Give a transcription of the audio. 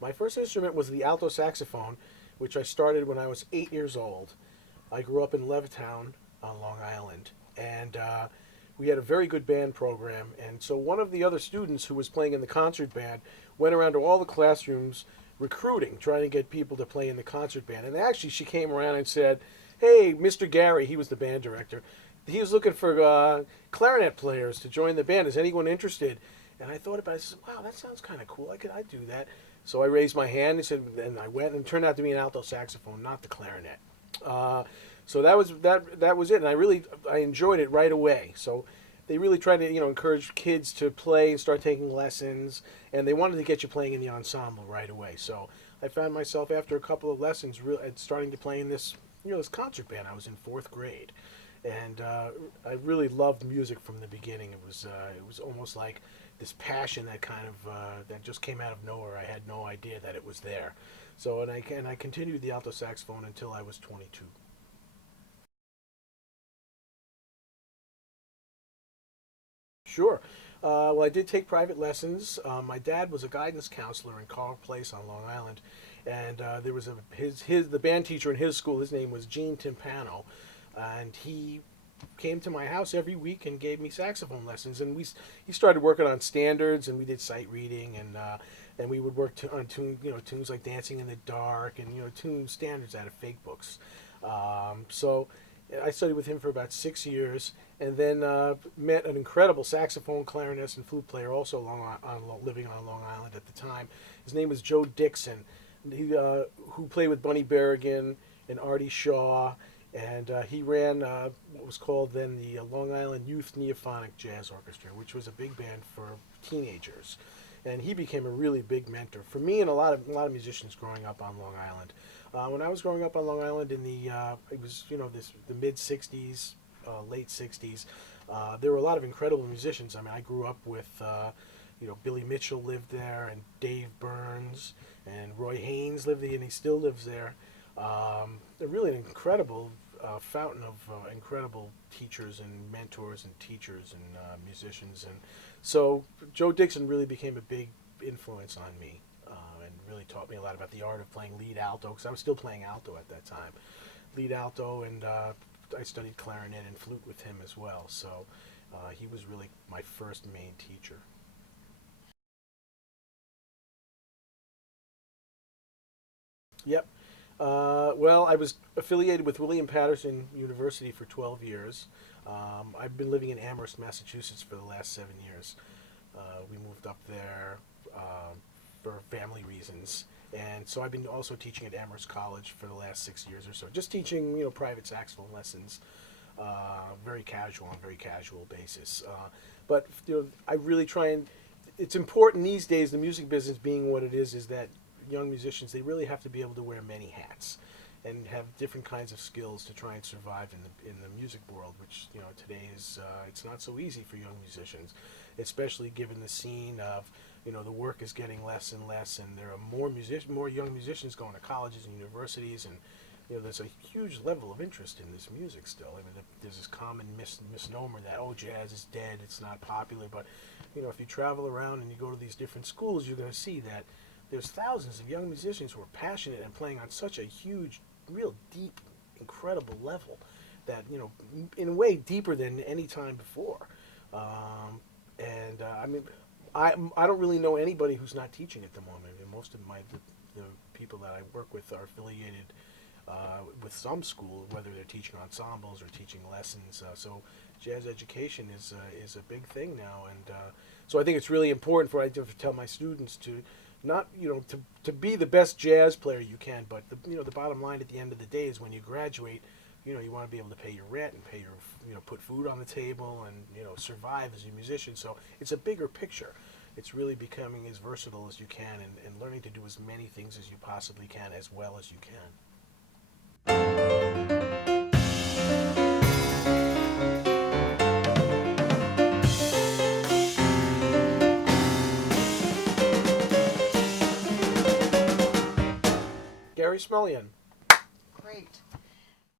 My first instrument was the alto saxophone, which I started when I was 8 years old. I grew up in Levittown on Long Island, and we had a very good band program. And so one of the other students who was playing in the concert band went around to all the classrooms recruiting, trying to get people to play in the concert band. And actually, she came around and said, "Hey, Mr. Gary," he was the band director. He was looking for clarinet players to join the band. Is anyone interested? And I thought about it. I said, "Wow, that sounds kind of cool. I'd do that." So I raised my hand and said, and I went, and it turned out to be an alto saxophone, not the clarinet. Uh, so that was it, and I enjoyed it right away. So they really tried to encourage kids to play and start taking lessons, and they wanted to get you playing in the ensemble right away. So I found myself after a couple of lessons starting to play in this concert band. I was in fourth grade, and I really loved music from the beginning. It was almost like this passion that that just came out of nowhere. I had no idea that it was there. So and I continued the alto saxophone until I was 22. Sure. Well, I did take private lessons. My dad was a guidance counselor in Carl Place on Long Island, and there was the band teacher in his school. His name was Gene Timpano, and he came to my house every week and gave me saxophone lessons. And he started working on standards, and we did sight reading, and we would work on tunes like Dancing in the Dark, and tune standards out of fake books. So I studied with him for about 6 years, and then met an incredible saxophone, clarinetist, and flute player, also living on Long Island at the time. His name was Joe Dixon, who played with Bunny Berrigan and Artie Shaw, and he ran what was called then the Long Island Youth Neophonic Jazz Orchestra, which was a big band for teenagers. And he became a really big mentor for me and a lot of musicians growing up on Long Island. When I was growing up on Long Island in it was the mid '60s, late '60s, there were a lot of incredible musicians. I mean, I grew up with Billy Mitchell lived there, and Dave Burns, and Roy Haynes lived there, and he still lives there. They're really an incredible fountain of incredible teachers and mentors and teachers and musicians. And so Joe Dixon really became a big influence on me, and really taught me a lot about the art of playing lead alto, because I was still playing alto at that time. Lead alto, and I studied clarinet and flute with him as well. So he was really my first main teacher. Yep. Well, I was affiliated with William Patterson University for 12 years. I've been living in Amherst, Massachusetts for the last 7 years. We moved up there for family reasons. And so I've been also teaching at Amherst College for the last 6 years or so, just teaching, private saxophone lessons, on a very casual basis. But I really try and, it's important these days, the music business being what it is that young musicians, they really have to be able to wear many hats and have different kinds of skills to try and survive in the music world, which today is it's not so easy for young musicians, especially given the scene of the work is getting less and less, and there are more young musicians going to colleges and universities, and there's a huge level of interest in this music still. I mean, there's this common misnomer that jazz is dead, it's not popular, but if you travel around and you go to these different schools, you're going to see that there's thousands of young musicians who are passionate and playing on such a huge, real deep, incredible level that, in a way deeper than any time before. I mean, I don't really know anybody who's not teaching at the moment. And most of the people that I work with are affiliated with some school, whether they're teaching ensembles or teaching lessons. So jazz education is a big thing now, and so I think it's really important to tell my students to not to be the best jazz player you can, but the bottom line at the end of the day is when you graduate, you want to be able to pay your rent and pay your put food on the table and survive as a musician. So it's a bigger picture. It's really becoming as versatile as you can, and learning to do as many things as you possibly can as well as you can. Gary Smulyan. Great.